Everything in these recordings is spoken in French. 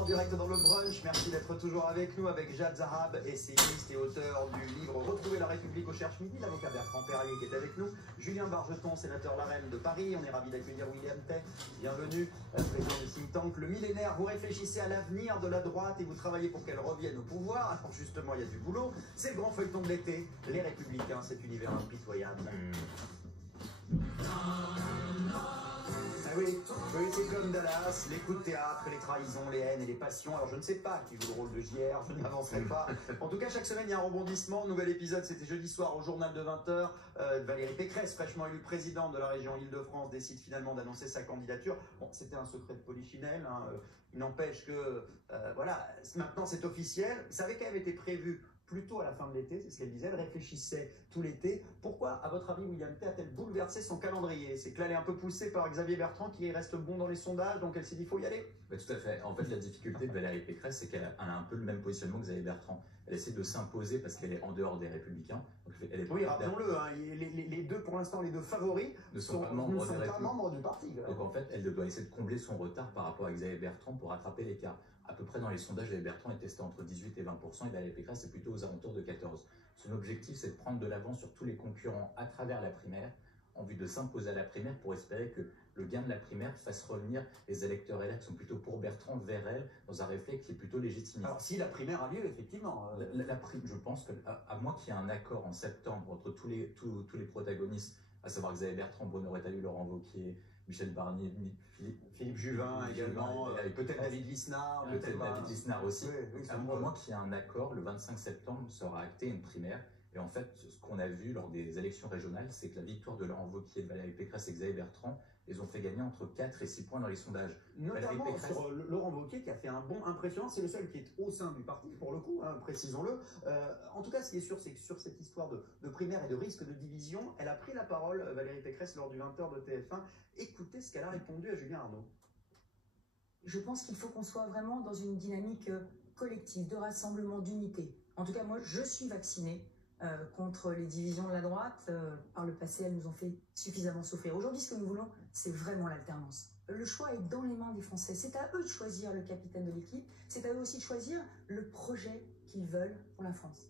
en direct dans le brunch. Merci d'être toujours avec nous, avec Jad Zahab, essayiste et auteur du livre Retrouver la République au Cherche Midi, l'avocat Bertrand Perrier qui est avec nous, Julien Bargeton, sénateur LaREM de Paris. On est ravis d'accueillir William Tay, bienvenue, président du think tank Le Millénaire. Vous réfléchissez à l'avenir de la droite et vous travaillez pour qu'elle revienne au pouvoir. Alors justement, il y a du boulot. C'est le grand feuilleton de l'été, les Républicains, cet univers impitoyable. Ah oui, c'est comme Dallas, les coups de théâtre, les trahisons, les haines et les passions. Alors je ne sais pas qui joue le rôle de JR, je n'avancerai pas. En tout cas, chaque semaine, il y a un rebondissement. Nouvel épisode, c'était jeudi soir au journal de 20h. Valérie Pécresse, fraîchement élue présidente de la région Île-de-France, décide finalement d'annoncer sa candidature. Bon, c'était un secret de polichinelle, hein. Il n'empêche que, voilà, maintenant c'est officiel. Ça avait quand même été prévu plus tôt à la fin de l'été, c'est ce qu'elle disait, elle réfléchissait tout l'été. Pourquoi, à votre avis, William Tay a-t-elle bouleversé son calendrier? C'est que là, elle est un peu poussée par Xavier Bertrand qui reste bon dans les sondages, donc elle s'est dit, il faut y aller. Bah, tout à fait. En fait, la difficulté de Valérie Pécresse, c'est qu'elle a un peu le même positionnement que Xavier Bertrand. Elle essaie de s'imposer parce qu'elle est en dehors des Républicains. Donc elle est oui, rappelons-le, hein, les deux, pour l'instant, les deux favoris ne sont pas membres du parti. Donc en fait, elle doit essayer de combler son retard par rapport à Xavier Bertrand pour rattraper l'écart. À peu près dans les sondages, Xavier Bertrand est testé entre 18 et 20%, et Valérie Pécresse est plutôt aux alentours de 14%. Son objectif, c'est de prendre de l'avance sur tous les concurrents à travers la primaire, en vue de s'imposer à la primaire pour espérer que le gain de la primaire fasse revenir les électeurs LR qui sont plutôt pour Bertrand vers elle, dans un réflexe qui est plutôt légitime. Alors si la primaire a lieu, effectivement. Je pense qu'à moins qu'il y ait un accord en septembre entre tous les protagonistes, à savoir Xavier Bertrand, Bruno Retailleau, Laurent Wauquiez, Michel Barnier, Philippe Juvin également, peut-être David Lisnard, peut-être David Lisnard aussi. Oui, à moins qu'il y ait un accord, le 25 septembre sera acté une primaire. Et en fait, ce qu'on a vu lors des élections régionales, c'est que la victoire de Laurent Wauquiez, de Valérie Pécresse et Xavier Bertrand les ont fait gagner entre 4 et 6 points dans les sondages. Notamment sur Laurent Wauquiez qui a fait un bond impressionnant. C'est le seul qui est au sein du parti, pour le coup, hein, précisons-le. En tout cas, ce qui est sûr, c'est que sur cette histoire de primaire et de risque de division, elle a pris la parole, Valérie Pécresse, lors du 20h de TF1. Écoutez ce qu'elle a répondu à Julien Arnaud. Je pense qu'il faut qu'on soit vraiment dans une dynamique collective, de rassemblement, d'unité. En tout cas, moi, je suis vaccinée contre les divisions de la droite. Par le passé, elles nous ont fait suffisamment souffrir. Aujourd'hui, ce que nous voulons, c'est vraiment l'alternance. Le choix est dans les mains des Français. C'est à eux de choisir le capitaine de l'équipe. C'est à eux aussi de choisir le projet qu'ils veulent pour la France.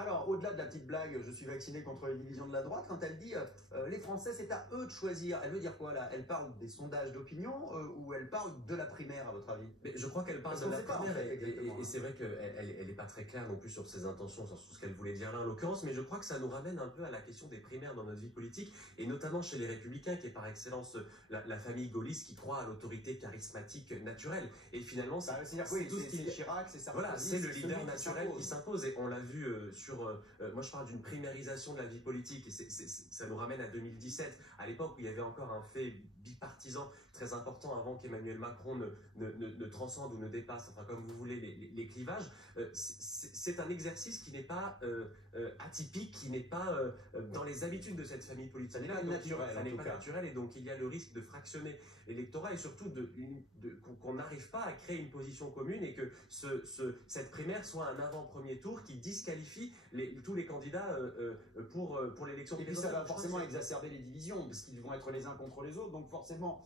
Alors, au-delà de la petite blague, je suis vacciné contre les divisions de la droite, quand elle dit les Français, c'est à eux de choisir, elle veut dire quoi là? Elle parle des sondages d'opinion ou elle parle de la primaire, à votre avis? Mais je crois qu'elle parle de la primaire, en fait, et c'est vrai qu'elle n'est pas très claire non plus sur ses intentions, sur ce qu'elle voulait dire là en l'occurrence, mais je crois que ça nous ramène un peu à la question des primaires dans notre vie politique, et notamment chez les Républicains, qui est par excellence la famille gaulliste qui croit à l'autorité charismatique naturelle. Et finalement, c'est tout ce qui est Chirac, c'est ça. Voilà, c'est le leader naturel qui s'impose, et on l'a vu moi je parle d'une primarisation de la vie politique, et ça nous ramène à 2017, à l'époque où il y avait encore un fait bipartisan très important avant qu'Emmanuel Macron ne transcende ou ne dépasse, enfin comme vous voulez, les clivages. C'est un exercice qui n'est pas atypique, qui n'est pas dans les habitudes de cette famille politique. Ça n'est pas naturel, et donc il y a le risque de fractionner l'électorat, et surtout qu'on n'arrive pas à créer une position commune, et que cette primaire soit un avant-premier tour qui disqualifie tous les candidats pour l'élection présidentielle. Et puis ça va forcément exacerber les divisions, parce qu'ils vont être les uns contre les autres, donc forcément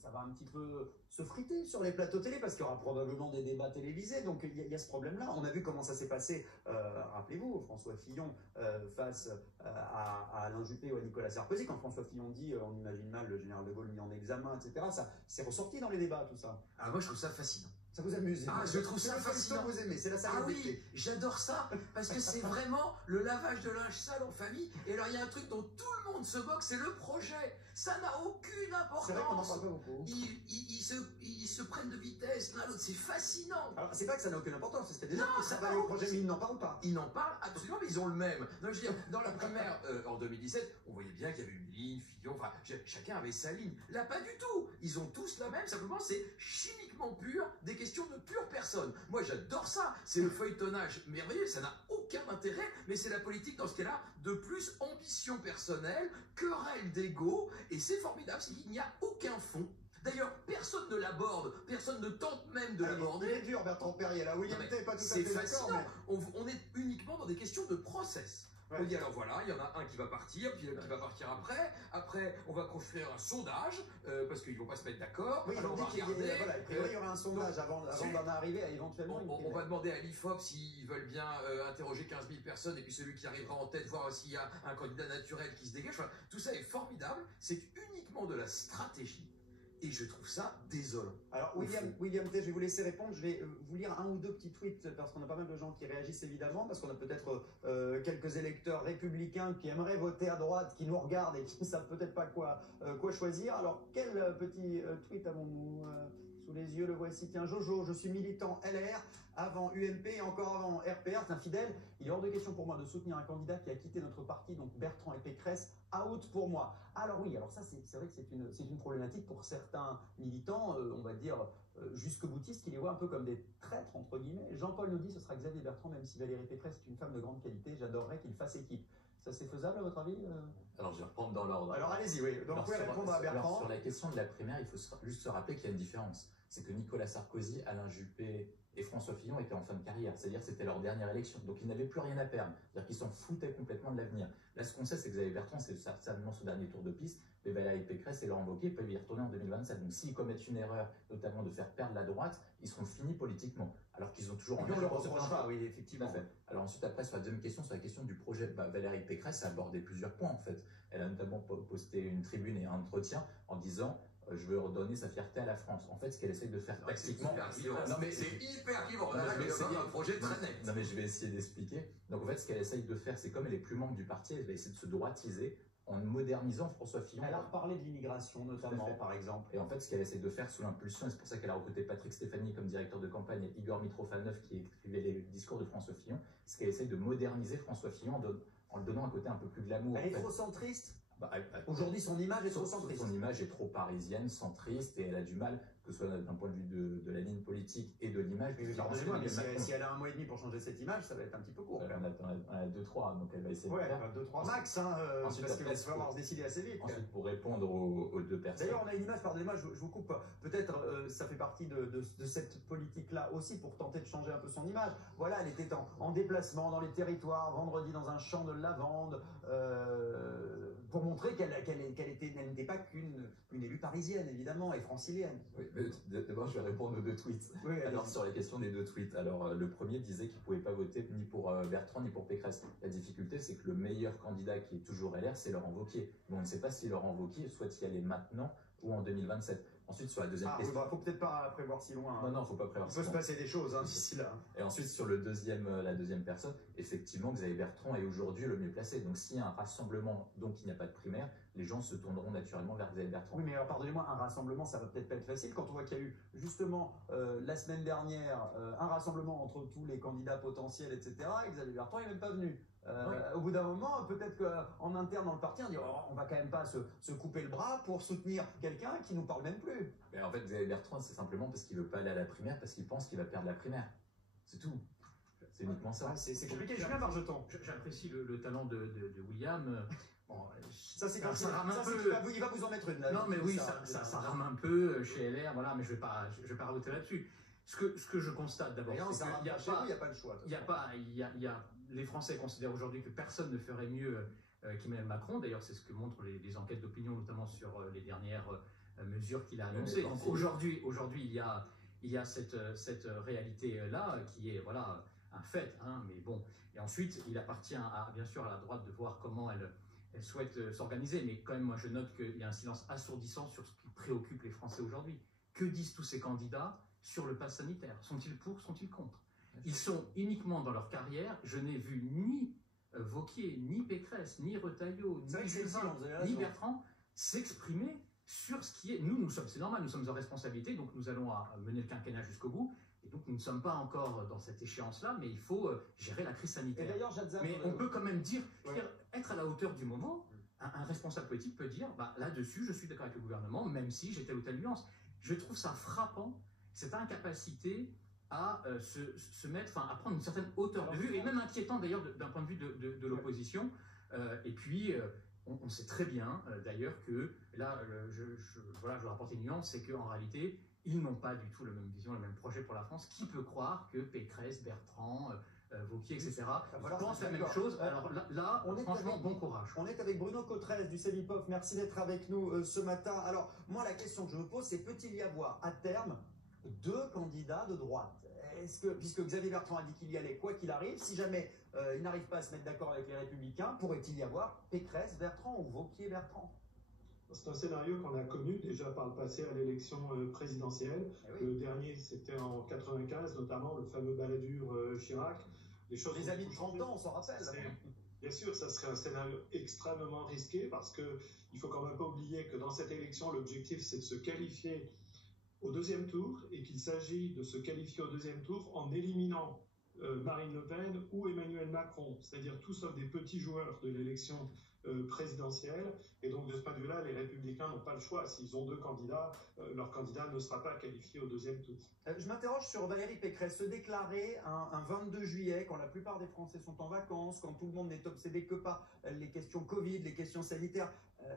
ça va un petit peu se friter sur les plateaux télé, parce qu'il y aura probablement des débats télévisés, donc il y a ce problème-là. On a vu comment ça s'est passé, rappelez-vous, François Fillon face à Alain Juppé ou à Nicolas Sarkozy, quand François Fillon dit on imagine mal le général de Gaulle mis en examen, etc. Ça c'est ressorti dans les débats, tout ça. Alors moi je trouve ça fascinant. Ça vous amuse? Ah, je trouve ça fascinant. Vous aimez, c'est la Ah oui, j'adore ça, parce que c'est vraiment le lavage de linge sale en famille. Et alors il y a un truc dont tout le monde se moque, c'est le projet. Ça n'a aucune importance. C'est vrai qu'on en parle pas beaucoup. Ils se prennent de vitesse l'un l'autre, c'est fascinant. Alors c'est pas que ça n'a aucune importance, c'est déjà non, ça va le projet, mais ils n'en parlent pas. Ils n'en parlent absolument, mais ils ont le même. Non, je veux dire, dans la primaire en 2017, on voyait bien qu'il y avait une ligne, Fillon, enfin chacun avait sa ligne. Là pas du tout. Ils ont tous la même, simplement c'est chimiquement pur, des questions de pure personne. Moi j'adore ça, c'est le feuilletonnage merveilleux, ça n'a aucun intérêt, mais c'est la politique dans ce cas-là de plus ambition personnelle, querelle d'ego, et c'est formidable, il n'y a aucun fond. D'ailleurs, personne ne l'aborde, personne ne tente même de l'aborder. Il est dur, Bertrand Perrier, là, William Tay, pas tout à fait d'accord. C'est fascinant, on est uniquement dans des questions de process. On dit alors voilà, il y en a un qui va partir, puis l'autre qui va partir après. Après, on va construire un sondage, parce qu'ils ne vont pas se mettre d'accord. Oui, alors on on va dit qu'il regarder. a priori, il y aura un sondage avant d'en arriver à éventuellement une On primaire. va demander à l'IFOP s'ils veulent bien interroger 15 000 personnes, et puis celui qui arrivera en tête, voir s'il y a un candidat naturel qui se dégage. Enfin, tout ça est formidable, c'est uniquement de la stratégie. Et je trouve ça désolant. Alors, William T, je vais vous laisser répondre. Je vais vous lire un ou deux petits tweets parce qu'on a pas mal de gens qui réagissent évidemment, parce qu'on a peut-être quelques électeurs républicains qui aimeraient voter à droite, qui nous regardent et qui ne savent peut-être pas quoi choisir. Alors, quel petit tweet avons-nous sous les yeux? Le voici. Tiens, Jojo, je suis militant LR, avant UMP et encore avant RPR, c'est un fidèle. Il est hors de question pour moi de soutenir un candidat qui a quitté notre parti, donc Bertrand et Pécresse, out pour moi. Alors oui, alors ça c'est vrai que c'est une problématique pour certains militants, on va dire jusque-boutistes, qui les voient un peu comme des traîtres entre guillemets. Jean-Paul nous dit ce sera Xavier Bertrand, même si Valérie Pécresse est une femme de grande qualité, j'adorerais qu'il fasse équipe. Ça c'est faisable à votre avis Alors je vais reprendre dans l'ordre. Alors allez-y, oui. Donc vous pouvez répondre à Bertrand. Alors, sur la question de la primaire, il faut juste se rappeler qu'il y a une différence. C'est que Nicolas Sarkozy, Alain Juppé et François Fillon étaient en fin de carrière, c'est-à-dire que c'était leur dernière élection, donc ils n'avaient plus rien à perdre, c'est-à-dire qu'ils s'en foutaient complètement de l'avenir. Là, ce qu'on sait, c'est que Xavier Bertrand, c'est certainement son dernier tour de piste, mais Valérie Pécresse et Laurent Wauquiez peuvent y retourner en 2027. Donc s'ils commettent une erreur, notamment de faire perdre la droite, ils seront finis politiquement, alors qu'ils ont toujours... Et on ne le reproche pas, oui, effectivement. Alors ensuite, après, sur la deuxième question, sur la question du projet, Valérie Pécresse a abordé plusieurs points, en fait. Elle a notamment posté une tribune et un entretien en disant... je veux redonner sa fierté à la France. En fait, ce qu'elle essaye de faire tactiquement... C'est hyper vivant. C'est un projet très net. Non, mais je vais essayer d'expliquer. Donc, en fait, ce qu'elle essaye de faire, c'est comme elle est plus membre du parti, elle va essayer de se droitiser en modernisant François Fillon. Elle a reparlé de l'immigration, notamment, par exemple. Et en fait, ce qu'elle essaye de faire sous l'impulsion, et c'est pour ça qu'elle a recruté Patrick Stéphanie comme directeur de campagne et Igor Mitrofanov qui écrivait les discours de François Fillon, c'est qu'elle essaye de moderniser François Fillon en le donnant un côté un peu plus glamour. Elle est trop centriste. Bah, aujourd'hui, son image est trop centriste. Son image est trop parisienne, centriste, et elle a du mal, que ce soit d'un point de vue de la ligne politique et de l'image. Pardonnez-moi, mais si elle a un mois et demi pour changer cette image, ça va être un petit peu court. Elle a 2-3, donc elle va essayer de faire. 2-3 max, hein, ensuite, parce qu'il va falloir se décider assez vite. Ensuite, pour répondre aux deux personnes. D'ailleurs, on a une image, pardonnez-moi, je vous coupe. Peut-être ça fait partie de cette politique-là aussi, pour tenter de changer un peu son image. Voilà, elle était en déplacement dans les territoires, vendredi dans un champ de lavande, pour montrer qu'elle n'était pas qu'une élue parisienne, évidemment, et francilienne. Oui, d'abord, je vais répondre aux deux tweets. Oui, alors, sur la question des deux tweets, alors le premier disait qu'il ne pouvait pas voter ni pour Bertrand ni pour Pécresse. La difficulté, c'est que le meilleur candidat qui est toujours LR, c'est Laurent Wauquiez. Mais on ne sait pas si Laurent Wauquiez souhaite y aller maintenant ou en 2027. Ensuite, sur la deuxième question... Il ne faut peut-être pas prévoir si loin. Non, il ne faut pas prévoir si loin. Il peut se passer des choses d'ici là. Et ensuite, sur la deuxième personne, effectivement, Xavier Bertrand est aujourd'hui le mieux placé. Donc, s'il y a un rassemblement, donc il n'y a pas de primaire, les gens se tourneront naturellement vers Xavier Bertrand. Oui, mais alors pardonnez-moi, un rassemblement, ça va peut-être pas être facile. Quand on voit qu'il y a eu justement la semaine dernière un rassemblement entre tous les candidats potentiels, etc., et Xavier Bertrand n'est même pas venu. Oui. Au bout d'un moment, peut-être qu'en interne dans le parti, on dit on va quand même pas se couper le bras pour soutenir quelqu'un qui nous parle même plus. Mais en fait, Xavier Bertrand, c'est simplement parce qu'il veut pas aller à la primaire, parce qu'il pense qu'il va perdre la primaire. C'est tout. C'est uniquement ça. C'est compliqué. Julien Bargeton. J'apprécie le talent de William. Bon, ça c'est quand ça rame un peu. Il va vous en mettre une. Là, non, mais oui, ça rame un peu chez LR, voilà, mais je vais pas rajouter là-dessus. Ce que je constate d'abord, c'est qu'il n'y a pas le choix. Les Français considèrent aujourd'hui que personne ne ferait mieux qu'Emmanuel Macron. D'ailleurs, c'est ce que montrent les enquêtes d'opinion, notamment sur les dernières mesures qu'il a annoncées. Donc aujourd'hui, il y a cette réalité-là qui est voilà un fait. Hein, mais bon, et ensuite, il appartient bien sûr à la droite de voir comment elle souhaite s'organiser. Mais quand même, moi, je note qu'il y a un silence assourdissant sur ce qui préoccupe les Français aujourd'hui. Que disent tous ces candidats sur le pass sanitaire? Sont-ils pour, sont-ils contre? Ils sont uniquement dans leur carrière. Je n'ai vu ni Wauquiez, ni Pécresse, ni Retailleau, ni Juvin, ni Bertrand s'exprimer sur ce qui est... Nous sommes, c'est normal, nous sommes en responsabilité, donc nous allons mener le quinquennat jusqu'au bout. Et donc nous ne sommes pas encore dans cette échéance-là, mais il faut gérer la crise sanitaire. Et d'ailleurs, mais on peut quand même dire, être à la hauteur du moment. Un responsable politique peut dire, là-dessus, je suis d'accord avec le gouvernement, même si j'ai telle ou telle nuance. Je trouve ça frappant, cette incapacité à à prendre une certaine hauteur de vue, et même inquiétant d'ailleurs d'un point de vue de l'opposition. Et puis, on sait très bien d'ailleurs que, là, je rapporte une nuance, c'est qu'en réalité, ils n'ont pas du tout la même vision, le même projet pour la France. Qui peut croire que Pécresse, Bertrand, Wauquiez, etc. pensent la même chose? Alors là franchement, bon courage. On est avec Bruno Cotrez du CEVIPOF. Merci d'être avec nous ce matin. Alors, moi, la question que je me pose, c'est peut-il y avoir à terme 2 candidats de droite? Est-ce que, puisque Xavier Bertrand a dit qu'il y allait quoi qu'il arrive, si jamais il n'arrive pas à se mettre d'accord avec les Républicains, pourrait-il y avoir Pécresse, Bertrand ou Wauquiez, Bertrand? C'est un scénario qu'on a connu déjà par le passé à l'élection présidentielle. Oui. Le dernier, c'était en 95, notamment le fameux Balladur-Chirac. Les amis de 30 ans, on s'en rappelle. Bien sûr, ça serait un scénario extrêmement risqué parce qu'il ne faut quand même pas oublier que dans cette élection, l'objectif, c'est de se qualifier au 2e tour et qu'il s'agit de se qualifier au 2e tour en éliminant Marine Le Pen ou Emmanuel Macron, c'est-à-dire tout sauf des petits joueurs de l'élection présidentielle. Et donc, de ce point de vue-là, les Républicains n'ont pas le choix. S'ils ont 2 candidats, leur candidat ne sera pas qualifié au 2e tour. Je m'interroge sur Valérie Pécresse. Se déclarer un 22 juillet, quand la plupart des Français sont en vacances, quand tout le monde n'est obsédé que par les questions Covid, les questions sanitaires.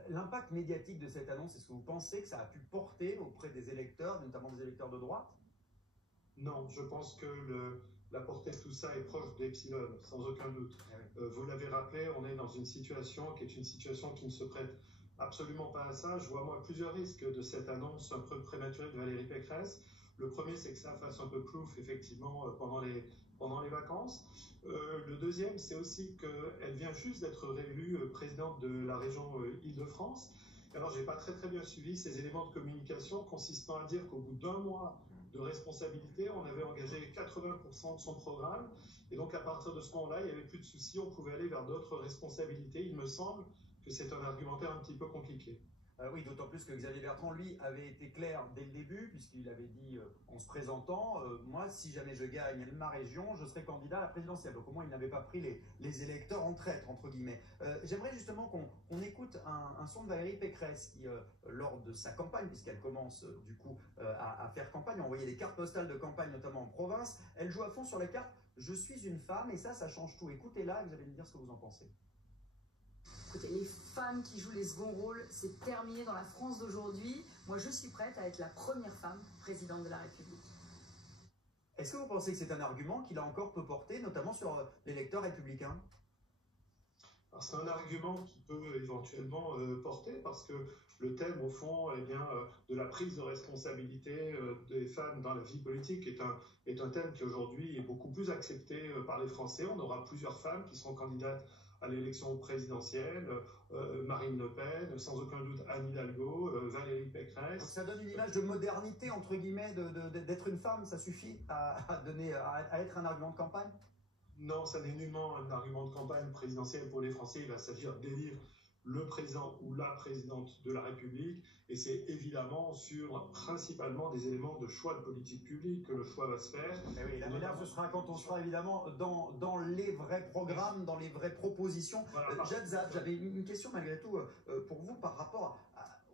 L'impact médiatique de cette annonce, est-ce que vous pensez que ça a pu porter auprès des électeurs, notamment des électeurs de droite? Non, je pense que la portée de tout ça est proche d'Epsilon, sans aucun doute. Vous l'avez rappelé, on est dans une situation qui est une situation qui ne se prête absolument pas à ça. Je vois moi plusieurs risques de cette annonce un peu prématurée de Valérie Pécresse. Le premier, c'est que ça fasse un peu plouf, effectivement, pendant les vacances. Le deuxième, c'est aussi qu'elle vient juste d'être réélue présidente de la région Île-de-France. Alors, je n'ai pas très bien suivi ces éléments de communication consistant à dire qu'au bout d'1 mois de responsabilité, on avait engagé 80% de son programme. Et donc, à partir de ce moment-là, il n'y avait plus de soucis, on pouvait aller vers d'autres responsabilités. Il me semble que c'est un argumentaire un petit peu compliqué. Oui, d'autant plus que Xavier Bertrand, lui, avait été clair dès le début, puisqu'il avait dit en se présentant, moi, si jamais je gagne ma région, je serai candidat à la présidentielle. Donc au moins, il n'avait pas pris les électeurs en traître, entre guillemets. J'aimerais justement qu'on écoute un son de Valérie Pécresse, qui, lors de sa campagne, puisqu'elle commence du coup à faire campagne, envoyer des cartes postales de campagne, notamment en province, elle joue à fond sur la carte « Je suis une femme » et ça change tout. Écoutez-la et vous allez me dire ce que vous en pensez. Écoutez, les femmes qui jouent les seconds rôles, c'est terminé dans la France d'aujourd'hui. Moi, je suis prête à être la première femme présidente de la République. Est-ce que vous pensez que c'est un argument qui, là encore, peut porter, notamment sur l'électeur républicain? C'est un argument qui peut éventuellement porter parce que le thème, au fond, de la prise de responsabilité des femmes dans la vie politique est un thème qui, aujourd'hui, est beaucoup plus accepté par les Français. On aura plusieurs femmes qui seront candidates à l'élection présidentielle, Marine Le Pen, sans aucun doute Anne Hidalgo, Valérie Pécresse. Donc ça donne une image de modernité, entre guillemets, d'être une femme, ça suffit à être un argument de campagne? Non, ça n'est nullement un argument de campagne présidentielle pour les Français. Il va s'agir d'élire le président ou la présidente de la République, et c'est évidemment sur principalement des éléments de choix de politique publique que le choix va se faire. Et oui, la manière, ce sera quand on sera évidemment dans les vrais programmes, dans les vraies propositions. Voilà, Jad Zad, j'avais une question malgré tout pour vous par rapport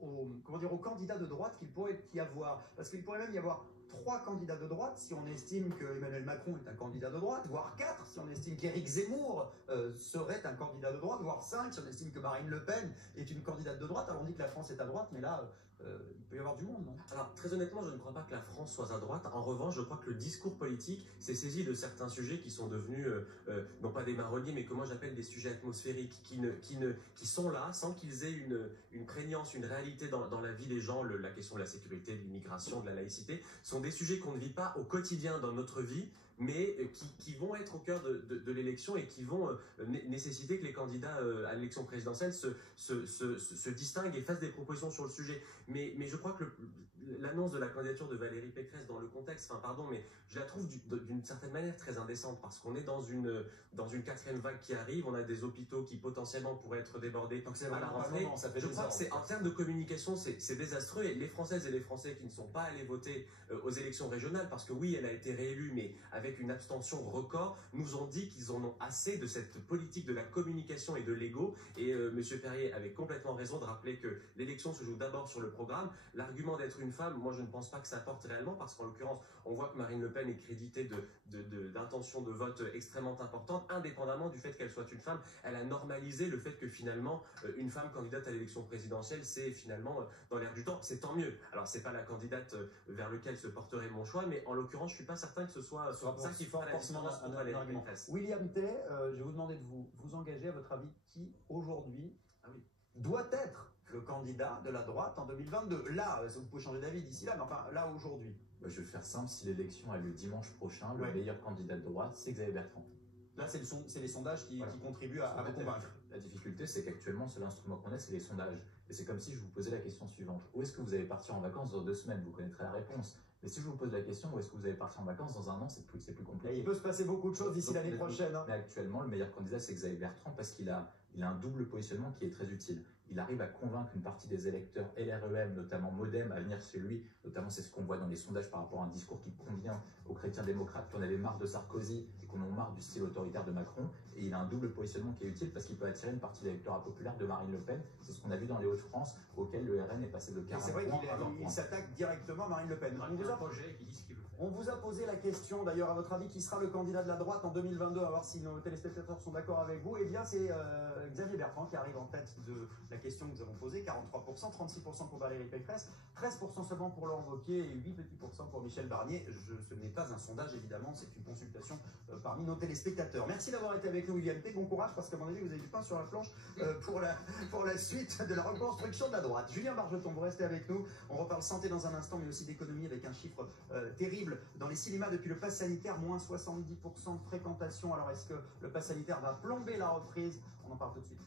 aux candidats de droite qu'il pourrait y avoir, parce qu'il pourrait même y avoir 3 candidats de droite si on estime que Emmanuel Macron est un candidat de droite, voire 4 si on estime qu'Éric Zemmour serait un candidat de droite, voire 5 si on estime que Marine Le Pen est une candidate de droite. Alors on dit que la France est à droite, mais là, il peut y avoir du monde, non? Alors, très honnêtement, je ne crois pas que la France soit à droite. En revanche, je crois que le discours politique s'est saisi de certains sujets qui sont devenus, non pas des marronniers, mais que moi j'appelle des sujets atmosphériques, qui sont là sans qu'ils aient une prégnance, une réalité dans la vie des gens. La question de la sécurité, de l'immigration, de la laïcité, sont des sujets qu'on ne vit pas au quotidien dans notre vie, mais qui vont être au cœur de l'élection et qui vont nécessiter que les candidats à l'élection présidentielle se distinguent et fassent des propositions sur le sujet. Mais je crois que l'annonce de la candidature de Valérie Pécresse dans le contexte, mais je la trouve d'une certaine manière très indécente, parce qu'on est dans une 4e vague qui arrive, on a des hôpitaux qui potentiellement pourraient être débordés. Donc c'est à la rentrée. Je crois que en termes de communication, c'est désastreux, et les Françaises et les Français qui ne sont pas allés voter aux élections régionales, parce que oui, elle a été réélue, mais avec avec une abstention record, nous ont dit qu'ils en ont assez de cette politique de la communication et de l'ego. Et M. Ferrier avait complètement raison de rappeler que l'élection se joue d'abord sur le programme. L'argument d'être une femme, moi je ne pense pas que ça apporte réellement, parce qu'en l'occurrence, on voit que Marine Le Pen est créditée d'intentions de vote extrêmement importantes, indépendamment du fait qu'elle soit une femme. Elle a normalisé le fait que finalement, une femme candidate à l'élection présidentielle, c'est finalement dans l'air du temps. C'est tant mieux. Alors, c'est pas la candidate vers laquelle se porterait mon choix, mais en l'occurrence, je suis pas certain que ce soit ça qui fera la différence pour Valérie Pécresse. William Tay, je vais vous demander de vous engager, à votre avis, qui aujourd'hui doit être le candidat de la droite en 2022. Là, vous pouvez changer d'avis d'ici là, mais enfin, là, aujourd'hui. Je vais faire simple, si l'élection a lieu dimanche prochain, le meilleur candidat de droite, c'est Xavier Bertrand. Là, c'est les sondages qui contribuent à vous convaincre. La difficulté, c'est qu'actuellement, le seul instrument qu'on a, c'est les sondages. Et c'est comme si je vous posais la question suivante. Où est-ce que vous allez partir en vacances dans 2 semaines? Vous connaîtrez la réponse. Mais si je vous pose la question, où est-ce que vous allez partir en vacances dans 1 an, c'est plus compliqué. Et il peut se passer beaucoup de choses d'ici l'année prochaine. Mais actuellement, le meilleur candidat, c'est Xavier Bertrand, parce qu'il a un double positionnement qui est très utile. Il arrive à convaincre une partie des électeurs LREM, notamment Modem, à venir chez lui. Notamment, c'est ce qu'on voit dans les sondages par rapport à un discours qui convient aux chrétiens démocrates, qu'on avait marre de Sarkozy et qu'on a marre du style autoritaire de Macron. Et il a un double positionnement qui est utile parce qu'il peut attirer une partie de l'électorat populaire de Marine Le Pen. C'est ce qu'on a vu dans les Hauts-de-France, auquel le RN est passé de 40 C'est vrai points à 20 qu'il points. s'attaque directement à Marine Le Pen. On vous a posé la question, d'ailleurs, à votre avis, qui sera le candidat de la droite en 2022, à voir si nos téléspectateurs sont d'accord avec vous. Eh bien, c'est Xavier Bertrand qui arrive en tête de la question que nous avons posée, 43%, 36% pour Valérie Pécresse, 13% seulement pour Laurent Wauquiez et 8 petits pourcents pour Michel Barnier. Ce n'est pas un sondage, évidemment, c'est une consultation parmi nos téléspectateurs. Merci d'avoir été avec nous, William Tay. Bon courage, parce qu'à mon avis, vous avez du pain sur la planche pour la suite de la reconstruction de la droite. Julien Bargeton, vous restez avec nous. On reparle santé dans un instant, mais aussi d'économie avec un chiffre terrible dans les cinémas depuis le pass sanitaire, moins 70% de fréquentation. Alors, est-ce que le pass sanitaire va plomber la reprise? On en parle tout de suite.